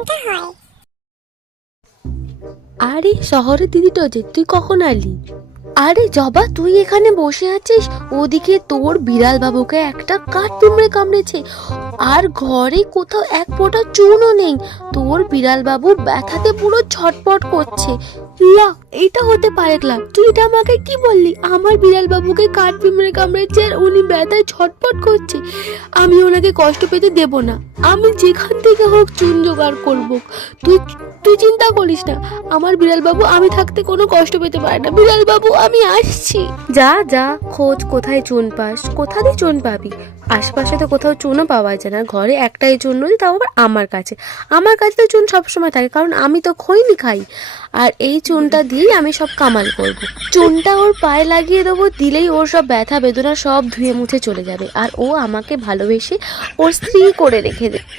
চুনটা হয়। আরে শহরের দিদি তো যে, তুই কখন আলি? আরে জবা, তুই এখানে বসে আছিস, ওদিকে তোর বিড়াল বাবুকে একটা কাঠ পিঁমড়ে কামড়েছে, আর ঘরে কোথাও এক ফোঁটা চুনও নেই। তোর বিড়াল বাবু ব্যথাতে পুরো ছটপট করছে। লা, এটা হতে পারে না। তুই এটা আমাকে কি বললি? আমার বিড়াল বাবুকে কাঠ পিঁমড়ে কামড়েছে আর উনি ব্যথায় ছটপট করছে। আমি ওনাকে কষ্ট পেতে দেব না। আমি যেখান থেকে হোক চুন জোগাড় করবো। তুই তুই চিন্তা করিস না, আমার বিড়াল বাবু আমি থাকতে কোনো কষ্ট পেতে পারে না। বিড়াল বাবু, আমি আসছি। যা যা, খোঁজ কোথায় চুন পাস। কোথা দিয়ে চুন পাবি? আশেপাশে তো কোথাও চুনও পাওয়া যায় না। ঘরে একটাই চুন রয়েছে, তাও আবার আমার কাছে। আমার কাছে তো চুন সবসময় থাকে, কারণ আমি তো খৈনি খাই। আর এই চুনটা দিয়েই আমি সব কামাল করব। চুনটা ওর পায়ে লাগিয়ে দেবো, দিলেই ওর সব ব্যথা বেদনা সব ধুয়ে মুছে চলে যাবে, আর ও আমাকে ভালোবেসে ওর স্ত্রী করে রেখে দেবে।